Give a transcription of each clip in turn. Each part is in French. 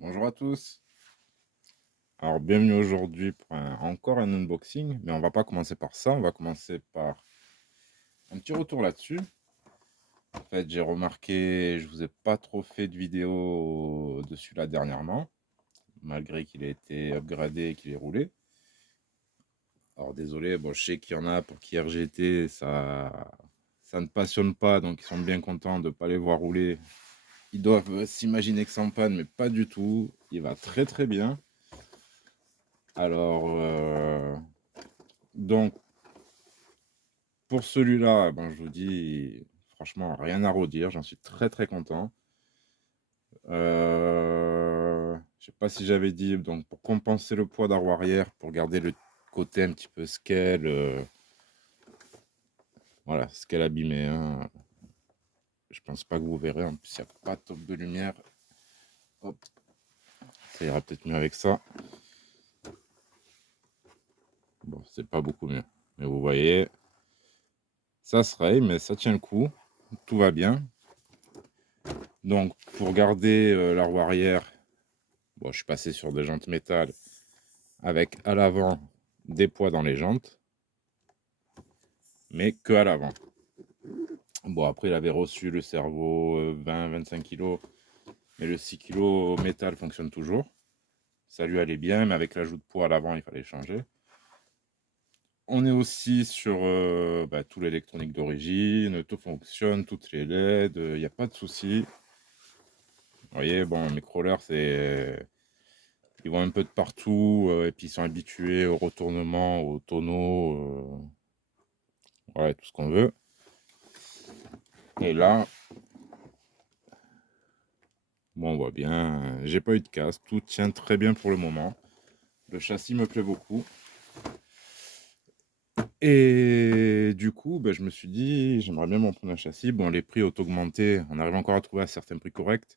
Bonjour à tous. Alors, bienvenue aujourd'hui pour encore un unboxing, mais on va pas commencer par ça, on va commencer par un petit retour là-dessus. En fait, j'ai remarqué, je vous ai pas trop fait de vidéo dessus là dernièrement, malgré qu'il ait été upgradé et qu'il est roulé. Alors désolé, bon, je sais qu'il y en a pour qui RGT, ça ne passionne pas, donc ils sont bien contents de ne pas les voir rouler. Ils doivent s'imaginer que c'est en panne, mais pas du tout. Il va très très bien. Alors, donc, pour celui-là, ben, je vous dis, franchement, rien à redire. J'en suis très très content. Je sais pas si j'avais dit, donc pour compenser le poids d'arroue arrière, pour garder le côté un petit peu scale, voilà, scale abîmé, hein. Je pense pas que vous verrez. En plus, il n'y a pas top de lumière. Hop, ça ira peut-être mieux avec ça. Bon, c'est pas beaucoup mieux. Mais vous voyez, ça se raye, mais ça tient le coup. Tout va bien. Donc, pour garder la roue arrière, bon, je suis passé sur des jantes métal avec à l'avant des poids dans les jantes, mais que à l'avant. Bon, après, il avait reçu le cerveau 20-25 kg, mais le 6 kg métal fonctionne toujours. Ça lui allait bien, mais avec l'ajout de poids à l'avant, il fallait changer. On est aussi sur tout l'électronique d'origine, tout fonctionne, toutes les LED, il n'y a pas de souci. Vous voyez, bon, mes crawlers, ils vont un peu de partout, et puis ils sont habitués au retournement, au tonneau, ouais, tout ce qu'on veut. Et là, bon, on voit bien, j'ai pas eu de casse, tout tient très bien pour le moment. Le châssis me plaît beaucoup. Et du coup, je me suis dit, j'aimerais bien m'en prendre un châssis. Bon, les prix ont augmenté, on arrive encore à trouver à certains prix corrects,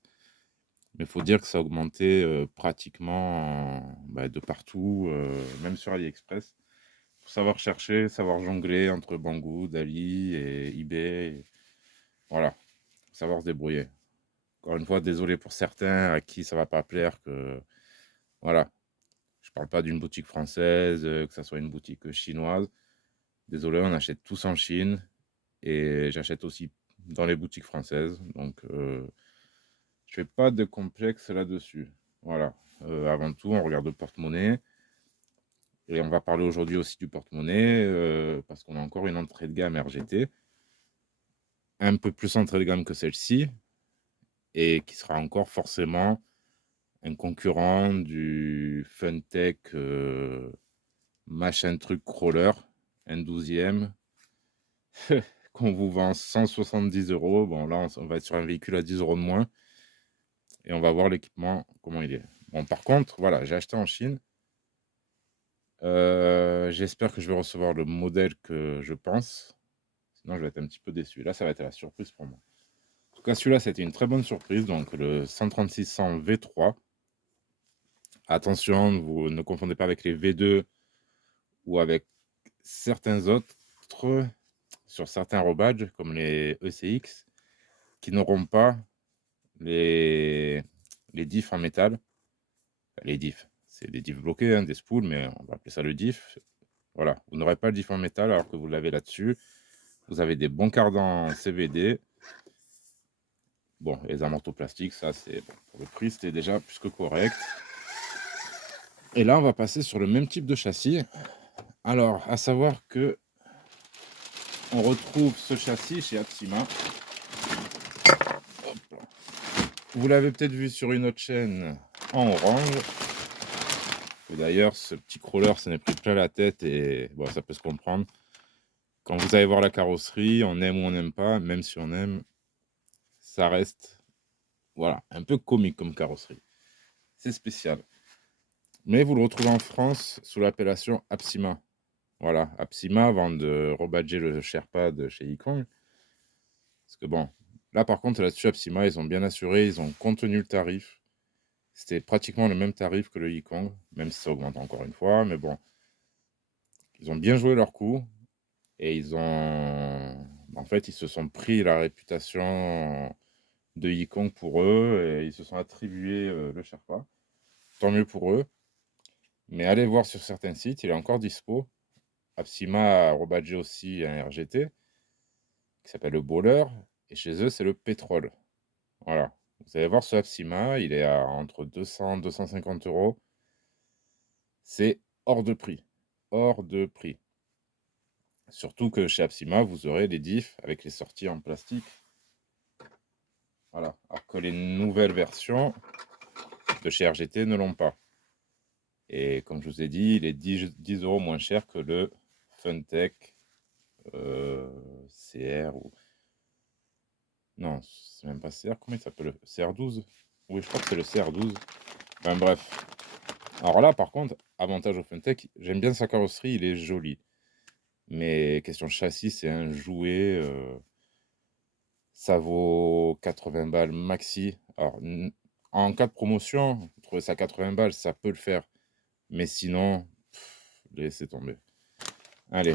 mais il faut dire que ça a augmenté pratiquement de partout, même sur AliExpress. Faut savoir chercher, savoir jongler entre Banggood, Ali et eBay. Voilà, faut savoir se débrouiller. Encore une fois, désolé pour certains à qui ça va pas plaire que, voilà, je parle pas d'une boutique française, que ça soit une boutique chinoise. Désolé, on achète tous en Chine et j'achète aussi dans les boutiques françaises. Donc, je fais pas de complexe là-dessus. Voilà. Avant tout, on regarde le porte-monnaie. Et on va parler aujourd'hui aussi du porte-monnaie parce qu'on a encore une entrée de gamme RGT, un peu plus entrée de gamme que celle-ci et qui sera encore forcément un concurrent du Funtech machin truc crawler, un 12e, qu'on vous vend 170 €. Bon, là, on va être sur un véhicule à 10 € de moins et on va voir l'équipement, comment il est. Bon, par contre, voilà, j'ai acheté en Chine. J'espère que je vais recevoir le modèle que je pense. Sinon, je vais être un petit peu déçu. Là, ça va être la surprise pour moi. En tout cas, celui-là, c'était une très bonne surprise. Donc, le 13600 V3. Attention, vous ne confondez pas avec les V2 ou avec certains autres sur certains road badges, comme les ECX, qui n'auront pas les, les diffs en métal. Enfin, les diffs, c'est des diffs bloqués, hein, des spools, mais on va appeler ça le diff. Voilà, vous n'aurez pas le diff en métal alors que vous l'avez là-dessus. Vous avez des bons cardans CVD. Bon, les amortos plastiques, ça c'est bon, pour le prix, c'était déjà plus que correct. Et là, on va passer sur le même type de châssis. Alors, à savoir que on retrouve ce châssis chez Apsima. Vous l'avez peut-être vu sur une autre chaîne en orange. Et d'ailleurs, ce petit crawler s'en est pris plein la tête et bon, ça peut se comprendre. Quand vous allez voir la carrosserie, on aime ou on n'aime pas, même si on aime, ça reste voilà, un peu comique comme carrosserie. C'est spécial. Mais vous le retrouvez en France sous l'appellation Apsima. Voilà, Apsima avant de rebadger le Sherpa de chez Yikong. Parce que bon, là par contre, là-dessus, Apsima, ils ont bien assuré, ils ont contenu le tarif. C'était pratiquement le même tarif que le Yikong, même si ça augmente encore une fois. Mais bon, ils ont bien joué leur coup et ils ont. En fait, ils se sont pris la réputation de Yikong pour eux et ils se sont attribués le Sherpa. Tant mieux pour eux. Mais allez voir sur certains sites, il est encore dispo. Apsima a rebadgé aussi un RGT qui s'appelle le Bowler. Et chez eux, c'est le pétrole. Voilà. Vous allez voir ce Apsima, il est à entre 200 et 250 euros. C'est hors de prix. Hors de prix. Surtout que chez Apsima, vous aurez les diffs avec les sorties en plastique. Voilà. Alors que les nouvelles versions de chez RGT ne l'ont pas. Et comme je vous ai dit, il est 10 euros moins cher que le Funtech CR ou... Non, c'est même pas CR. Comment il s'appelle? CR12? Oui, je crois que c'est le CR12. Enfin bref. Alors là, par contre, avantage au Funtech, j'aime bien sa carrosserie, il est joli. Mais question châssis, c'est un jouet. Ça vaut 80 balles maxi. Alors, en cas de promotion, vous trouvez ça 80 balles, ça peut le faire. Mais sinon, laissez tomber. Allez,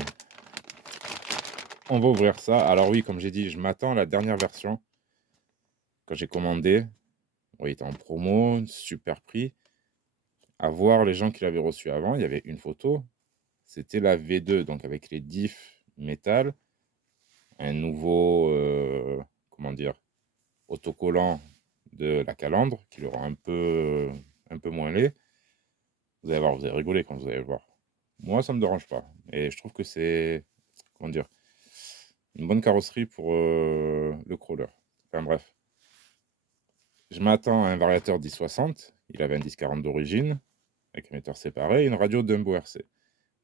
on va ouvrir ça. Alors oui, comme j'ai dit, je m'attends à la dernière version. Quand j'ai commandé, oui, il était en promo, super prix. À voir les gens qui l'avaient reçu avant, il y avait une photo. C'était la V2, donc avec les diffs métal. Un nouveau, comment dire, autocollant de la calandre qui le rend un peu moins laid. Vous allez voir, vous allez rigoler quand vous allez le voir. Moi, ça ne me dérange pas. Et je trouve que c'est, comment dire, une bonne carrosserie pour le crawler. Enfin bref. Je m'attends à un variateur 1060. Il avait un 1040 d'origine, avec un émetteur séparé et une radio Dumbo RC.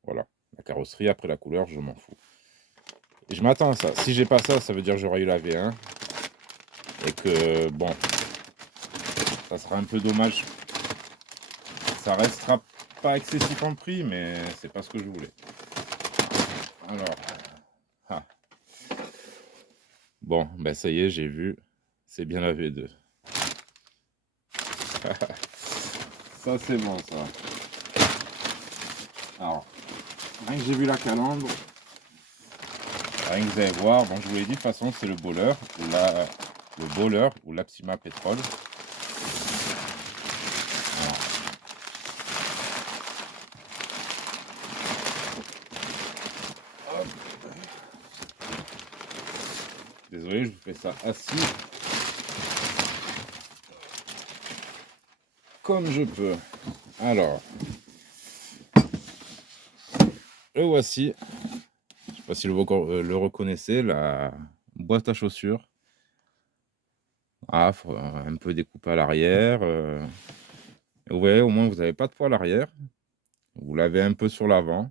Voilà. La carrosserie, après la couleur, je m'en fous. Et je m'attends à ça. Si j'ai pas ça, ça veut dire que j'aurai eu la V1. Et que, bon, ça sera un peu dommage. Ça restera pas excessif en prix, mais c'est pas ce que je voulais. Alors, ah. Bon, ben ça y est, j'ai vu. C'est bien la V2. Ça, c'est bon, ça. Alors, rien que j'ai vu la calandre, rien que vous allez voir, bon, je vous l'ai dit, de toute façon, c'est le bowler, le bowler ou l'Apsima pétrole. Alors, hop. Désolé, je vous fais ça assis. Comme je peux. Alors, le voici. Je ne sais pas si le reconnaissez, la boîte à chaussures. Ah, un peu découpé à l'arrière. Vous voyez, au moins, vous n'avez pas de poids à l'arrière. Vous l'avez un peu sur l'avant.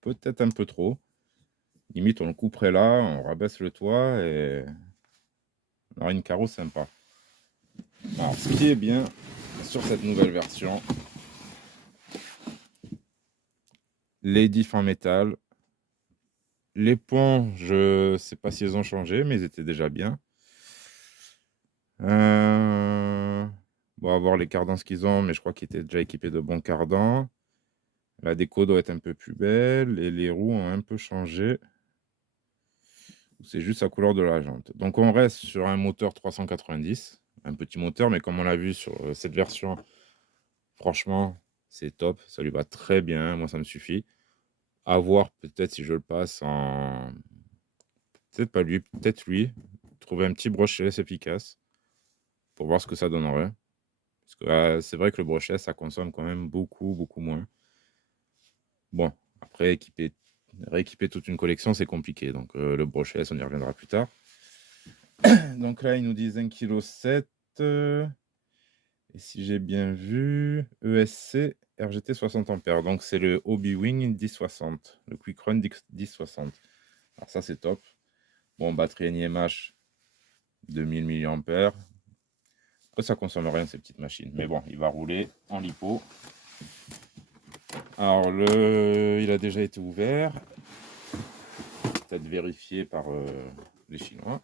Peut-être un peu trop. Limite, on le couperait là, on rabaisse le toit et on aura une carreau sympa. Alors, ce qui est bien sur cette nouvelle version, les diffs en métal. Les ponts, je sais pas s'ils ont changé, mais ils étaient déjà bien. Bon, à voir les cardans qu'ils ont, mais je crois qu'ils étaient déjà équipés de bons cardans. La déco doit être un peu plus belle et les roues ont un peu changé. C'est juste la couleur de la jante. Donc on reste sur un moteur 390, un petit moteur, mais comme on l'a vu sur cette version, franchement, c'est top. Ça lui va très bien. Moi, ça me suffit. À voir peut-être si je le passe en... Peut-être pas lui, peut-être lui. Trouver un petit brushless efficace pour voir ce que ça donnerait. Parce que c'est vrai que le brushless, ça consomme quand même beaucoup, beaucoup moins. Bon, après, rééquiper toute une collection, c'est compliqué. Donc le brushless, on y reviendra plus tard. Donc là, ils nous disent 1,7 kg. Et si j'ai bien vu, ESC RGT 60 ampères. Donc c'est le Hobby-Wing 1060, le Quick Run 1060. Alors ça, c'est top. Bon, batterie NiMH 2000 mAh. Après, ça consomme rien, ces petites machines. Mais bon, il va rouler en lipo. Alors, il a déjà été ouvert. Peut-être vérifié par les Chinois.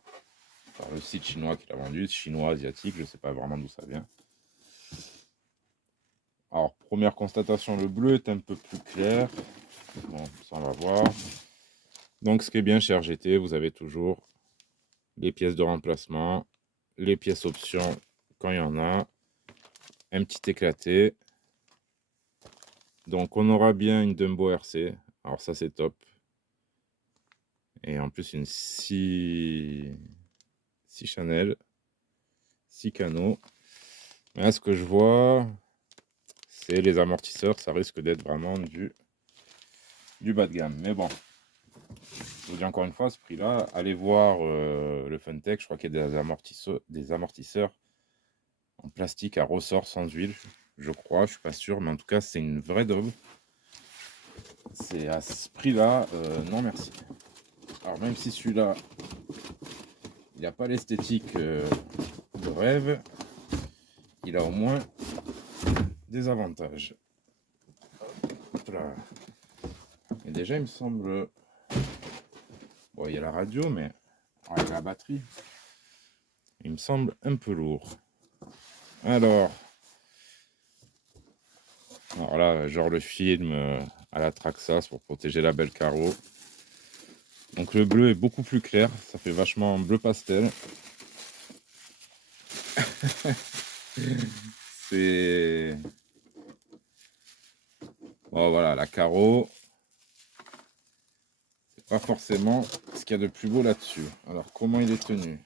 Par le site chinois qui l'a vendu. Chinois, asiatique, je ne sais pas vraiment d'où ça vient. Alors, première constatation, le bleu est un peu plus clair. Bon, ça, on va voir. Donc, ce qui est bien chez RGT, vous avez toujours les pièces de remplacement, les pièces options quand il y en a. Un petit éclaté. Donc on aura bien une Dumbo RC. Alors ça c'est top. Et en plus une 6 channels, 6 canaux. Mais là ce que je vois, c'est les amortisseurs, ça risque d'être vraiment du bas de gamme. Mais bon, je vous dis encore une fois, ce prix-là, allez voir le Funtech, je crois qu'il y a des amortisseurs en plastique à ressort sans huile, je crois, je suis pas sûr, mais en tout cas c'est une vraie daube. C'est à ce prix-là, non merci. Alors même si celui-là, il n'a pas l'esthétique de rêve, il a au moins des avantages. Hop là. Et déjà il me semble, bon il y a la radio, mais il y a la batterie, il me semble un peu lourd. Alors là, genre le film à la Traxxas pour protéger la belle carreau. Donc le bleu est beaucoup plus clair, ça fait vachement bleu pastel. C'est... Bon voilà, la carreau, c'est pas forcément ce qu'il y a de plus beau là-dessus. Alors comment il est tenu?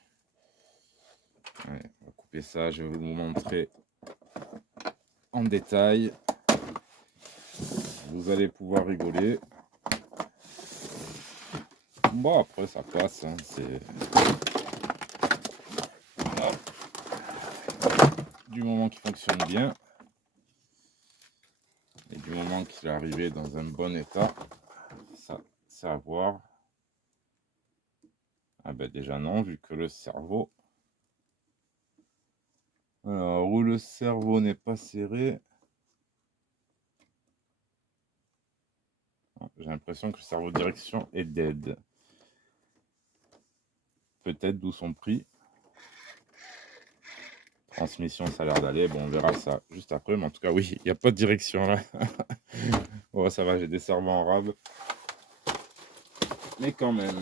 Ouais, on va couper ça, je vais vous le montrer en détail. Vous allez pouvoir rigoler. Bon après ça passe, hein, c'est... Du moment qu'il fonctionne bien, et du moment qu'il est arrivé dans un bon état, ça c'est à voir. Ah ben déjà non, vu que le cerveau... Alors, où le cerveau n'est pas serré... J'ai l'impression que le cerveau de direction est dead. Peut-être d'où son prix. Transmission, ça a l'air d'aller. Bon, on verra ça juste après. Mais en tout cas, oui, il n'y a pas de direction là. Bon, ça va, j'ai des cerveaux en rab. Mais quand même,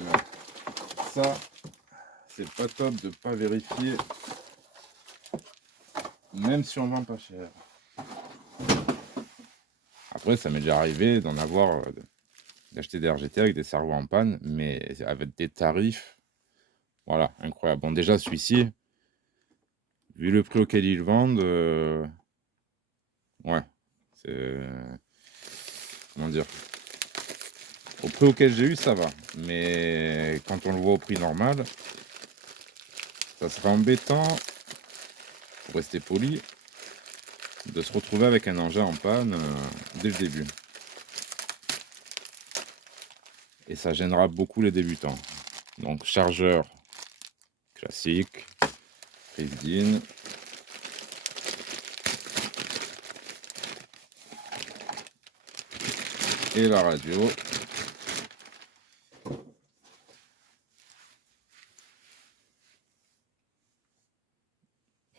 ça, c'est pas top de pas vérifier. Même si on vend pas cher. Après, ça m'est déjà arrivé d'en avoir, d'acheter des RGT avec des cerveaux en panne, mais avec des tarifs, voilà, incroyable. Bon, déjà, celui-ci, vu le prix auquel ils le vendent, ouais, c'est... Comment dire? Au prix auquel j'ai eu, ça va. Mais quand on le voit au prix normal, ça serait embêtant, pour rester poli, de se retrouver avec un engin en panne dès le début. Et ça gênera beaucoup les débutants. Donc chargeur classique, prise DIN. Et la radio.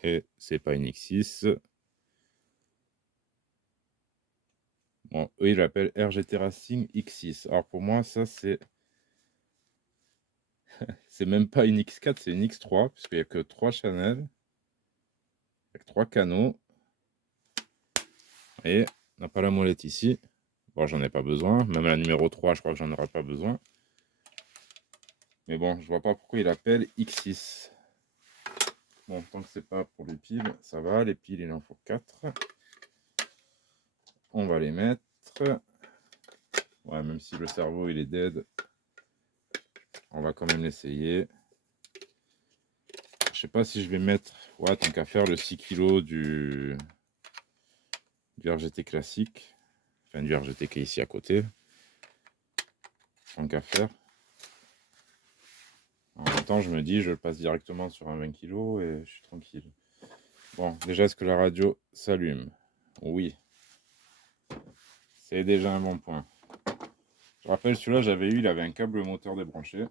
Et c'est pas une X6. Bon, eux ils l'appellent RGT Racing X6. Alors pour moi, ça c'est... C'est même pas une X4, c'est une X3, puisqu'il n'y a que 3 channels, avec 3 canaux. Et on n'a pas la molette ici. Bon, j'en ai pas besoin. Même la numéro 3, je crois que j'en aurai pas besoin. Mais bon, je vois pas pourquoi il appelle X6. Bon, tant que c'est pas pour les piles, ça va. Les piles, il en faut 4. On va les mettre. Ouais, même si le cerveau, il est dead, on va quand même l'essayer. Je sais pas si je vais mettre, ouais, tant qu'à faire, le 6 kg du RGT classique. Enfin, du RGT qui est ici à côté. Tant qu'à faire. En même temps, je me dis, je le passe directement sur un 20 kg et je suis tranquille. Bon, déjà, est-ce que la radio s'allume? Oui. C'est déjà un bon point. Je rappelle, celui-là, j'avais eu, il avait un câble moteur débranché.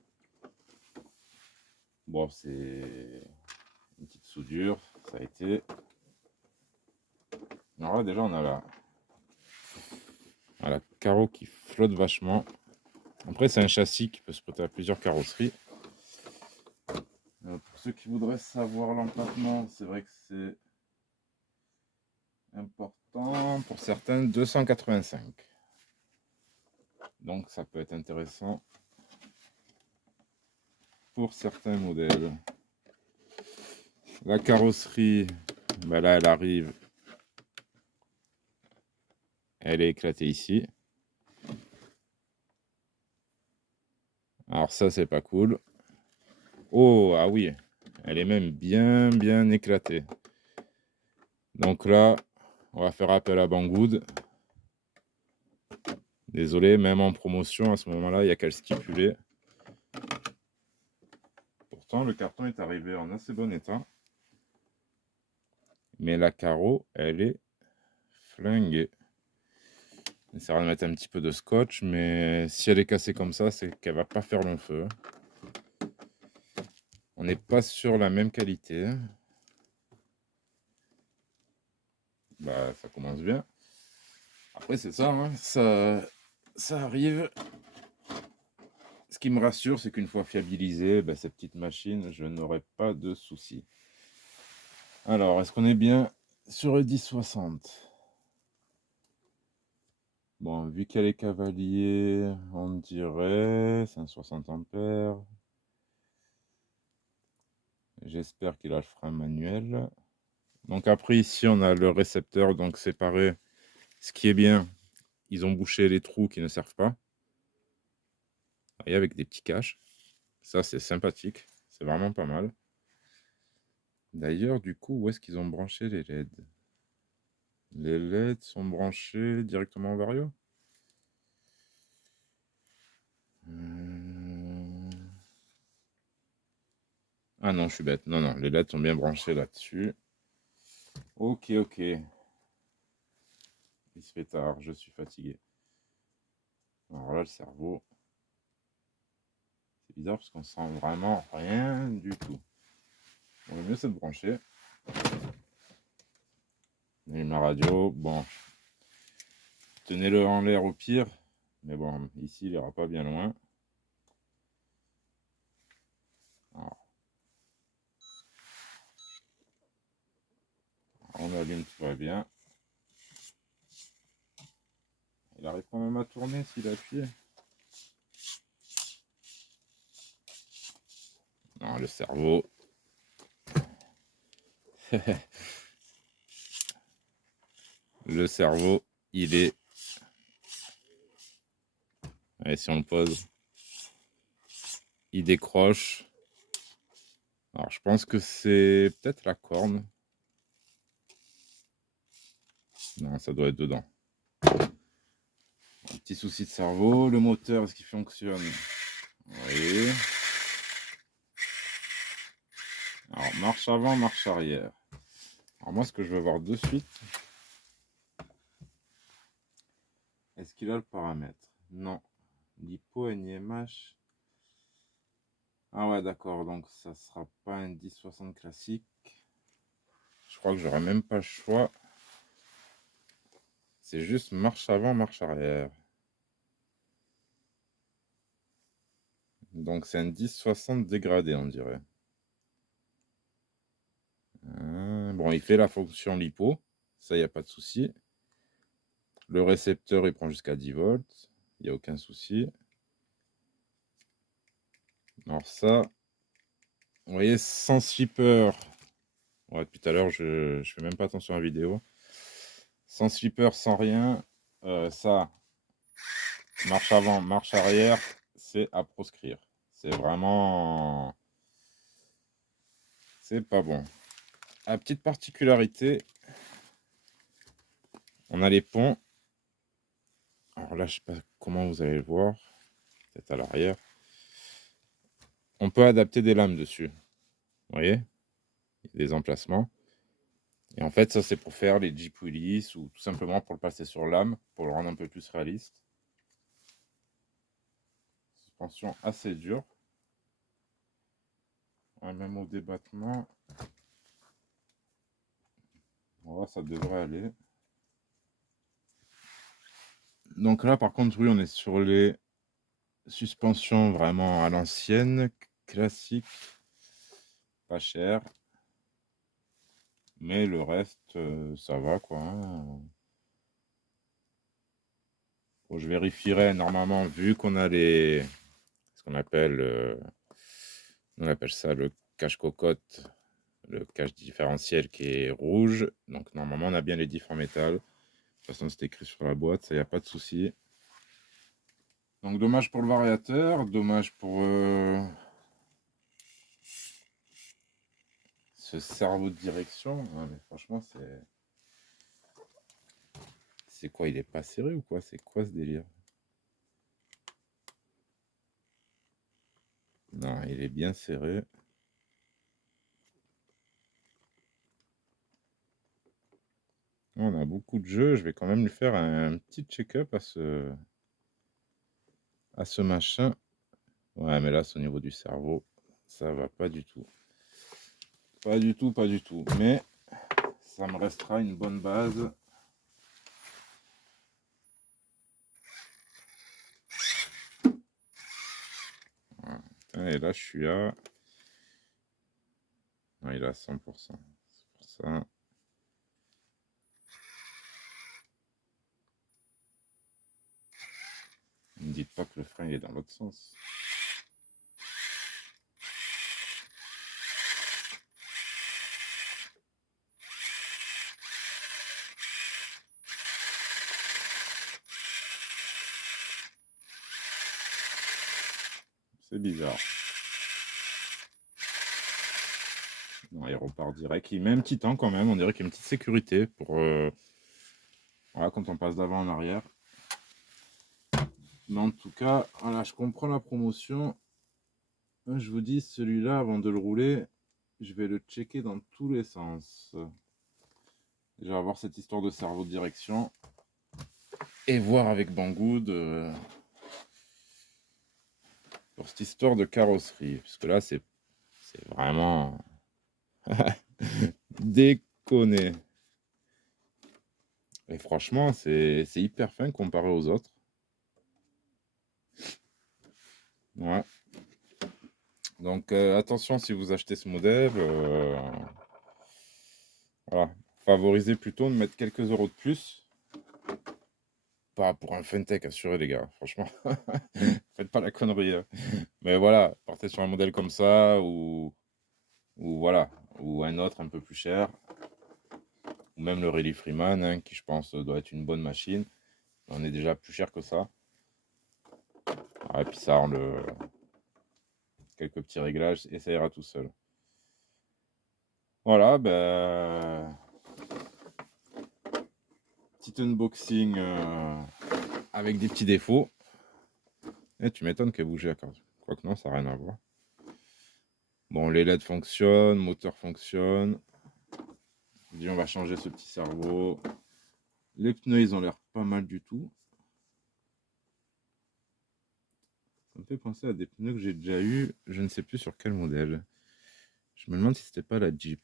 Bon, c'est une petite soudure, ça a été. Alors là, déjà, on a la carreau qui flotte vachement. Après, c'est un châssis qui peut se prêter à plusieurs carrosseries. Pour ceux qui voudraient savoir l'empattement, c'est vrai que c'est important. Pour certains, 285. Donc ça peut être intéressant pour certains modèles. La carrosserie, ben là elle arrive, elle est éclatée ici. Alors ça c'est pas cool. Oh ah oui, elle est même bien éclatée. Donc là, on va faire appel à Banggood. Désolé, même en promotion à ce moment-là, il n'y a qu'à le stipuler. Pourtant, le carton est arrivé en assez bon état. Mais la carreau, elle est flinguée. On essaiera de mettre un petit peu de scotch, mais si elle est cassée comme ça, c'est qu'elle va pas faire long feu. On n'est pas sur la même qualité. Bah, ça commence bien. Après, c'est ça, hein, ça arrive. Ce qui me rassure, c'est qu'une fois fiabilisée, bah, cette petite machine, je n'aurai pas de soucis. Alors, est-ce qu'on est bien sur le 1060? Bon, vu qu'elle est cavalier, on dirait 160 ampères. J'espère qu'il a le frein manuel. Donc après, ici, on a le récepteur donc séparé. Ce qui est bien, ils ont bouché les trous qui ne servent pas. Et avec des petits caches. Ça, c'est sympathique. C'est vraiment pas mal. D'ailleurs, du coup, où est-ce qu'ils ont branché les LED? Les LED sont branchés directement au Vario? Ah non, je suis bête. Non, non, les LED sont bien branchés là-dessus. Ok. Il se fait tard, je suis fatigué. Alors là, le cerveau, c'est bizarre parce qu'on sent vraiment rien du tout. Bon, le mieux, c'est de brancher. Et ma radio, bon, tenez-le en l'air au pire. Mais bon, ici, il n'ira pas bien loin. Alors, on allume, tout va bien. Il arrive quand même à tourner s'il appuie. Non, le cerveau. Le cerveau, il est... Allez, si on le pose, il décroche. Alors, je pense que c'est peut-être la corne. Non, ça doit être dedans. Un petit souci de cerveau. Le moteur, est-ce qu'il fonctionne? Oui. Alors, marche avant, marche arrière. Alors, moi, ce que je veux voir de suite, est-ce qu'il a le paramètre? Non. Lipo, NIMH. Ah ouais, d'accord. Donc, ça sera pas un 1060 classique. Je crois que j'aurai même pas le choix. C'est juste marche avant, marche arrière. Donc, c'est un 1060 dégradé, on dirait. Bon, il fait la fonction lipo. Ça, il n'y a pas de souci. Le récepteur, il prend jusqu'à 10 volts. Il n'y a aucun souci. Alors ça, vous voyez, sans slipper. Ouais, depuis tout à l'heure, je fais même pas attention à la vidéo. Sans slipper, sans rien. Ça, marche avant, marche arrière, c'est à proscrire. C'est vraiment... C'est pas bon. La petite particularité, on a les ponts. Alors là, je sais pas comment vous allez le voir. Peut-être à l'arrière. On peut adapter des lames dessus. Vous voyez? Des emplacements. Et en fait, ça, c'est pour faire les Jeep Willys ou tout simplement pour le passer sur lame, pour le rendre un peu plus réaliste. Suspension assez dure. Ouais, même au débattement, voilà, ça devrait aller. Donc là, par contre, oui, on est sur les suspensions vraiment à l'ancienne, classiques. pas cher. Mais le reste, ça va quoi, hein. Bon, je vérifierai normalement, vu qu'on a ce qu'on appelle, on appelle ça le cache-cocotte, le cache différentiel qui est rouge. Donc normalement, on a bien les diffs en métal. De toute façon, c'est écrit sur la boîte, ça y a pas de souci. Donc dommage pour le variateur, dommage pour ce cerveau de direction. Ah, mais franchement, c'est quoi? Il est pas serré ou quoi? C'est quoi ce délire? Non, il est bien serré. On a beaucoup de jeux. Je vais quand même lui faire un petit check-up à ce machin. Ouais, mais là, c'est au niveau du cerveau. Ça va pas du tout. Pas du tout, pas du tout. Mais ça me restera une bonne base. Voilà. Et là, je suis à... Ouais, il est à 100%. C'est pour ça. Ne me dites pas que le frein il est dans l'autre sens. C'est bizarre. Non, il repart direct. Il met un petit temps quand même. On dirait qu'il y a une petite sécurité pour... Voilà, quand on passe d'avant en arrière. Mais en tout cas, voilà, je comprends la promotion. Je vous dis, celui-là, avant de le rouler, je vais le checker dans tous les sens. Déjà avoir cette histoire de cerveau de direction. Et voir avec Banggood pour cette histoire de carrosserie. Parce que là, c'est vraiment déconné. Et franchement, c'est hyper fin comparé aux autres. Ouais. Donc attention si vous achetez ce modèle. Voilà. Favorisez plutôt de mettre quelques euros de plus. Pas pour un Funtech, assuré les gars. Franchement, faites pas la connerie, hein. Mais voilà, partez sur un modèle comme ça ou voilà, ou un autre un peu plus cher. Ou même le Rally Freeman, hein, qui je pense doit être une bonne machine. On est déjà plus cher que ça. Ah, et puis ça, quelques petits réglages et ça ira tout seul. Voilà, ben... Petit unboxing avec des petits défauts. Et tu m'étonnes qu'elle bougeait à carte. Quoique non, ça n'a rien à voir. Bon, les LED fonctionnent, moteur fonctionne. Dis, on va changer ce petit cerveau. Les pneus, ils ont l'air pas mal du tout. Ça me fait penser à des pneus que j'ai déjà eu, je ne sais plus sur quel modèle. Je me demande si c'était pas la Jeep.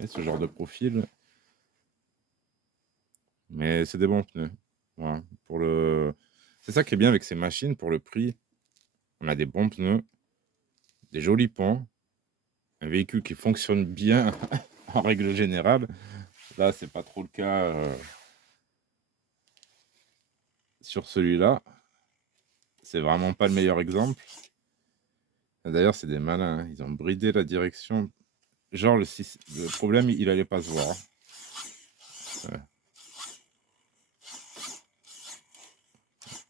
Et ce genre de profil. Mais c'est des bons pneus. Voilà. C'est ça qui est bien avec ces machines, pour le prix. On a des bons pneus, des jolis ponts, un véhicule qui fonctionne bien en règle générale. Là, c'est pas trop le cas sur celui-là. C'est vraiment pas le meilleur exemple. D'ailleurs, c'est des malins, hein. Ils ont bridé la direction. Genre, le problème, il allait pas se voir. Ouais.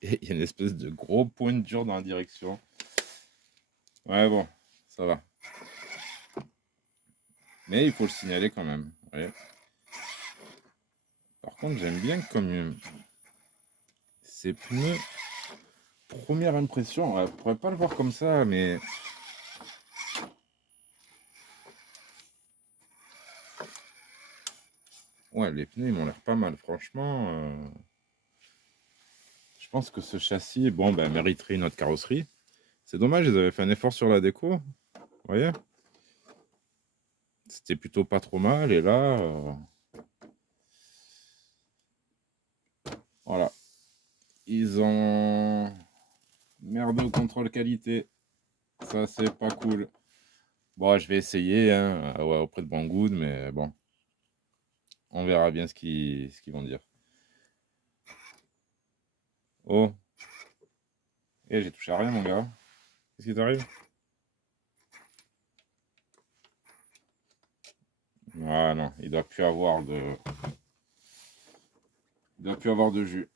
Et il y a une espèce de gros point dur dans la direction. Ouais, bon, ça va. Mais il faut le signaler quand même. Ouais. Par contre, j'aime bien comme ces pneus. Première impression, on pourrait pas le voir comme ça, mais ouais, les pneus, ils m'ont l'air pas mal. Franchement, je pense que ce châssis, bon, ben, mériterait une autre carrosserie. C'est dommage, ils avaient fait un effort sur la déco. Vous voyez? C'était plutôt pas trop mal. Et là, voilà. Ils ont merdé au contrôle qualité. Ça, c'est pas cool. Bon, je vais essayer, hein, ouais, auprès de Banggood, mais bon, on verra bien ce qu'ils vont dire. Oh, j'ai touché à rien, mon gars. Qu'est-ce qui t'arrive? Ah non, il doit plus avoir de jus.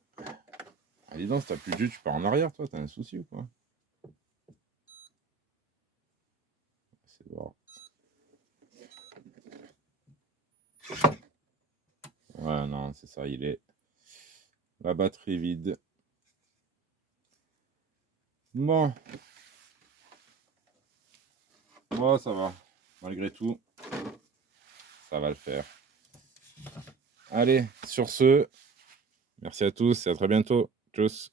Ah, dis donc, si t'as plus de jus, tu pars en arrière, toi, t'as un souci ou quoi? C'est bon. Ouais, non, c'est ça, il est la batterie vide. Bon, moi, ça va. Malgré tout, ça va le faire. Allez, sur ce, merci à tous et à très bientôt. Tchuss.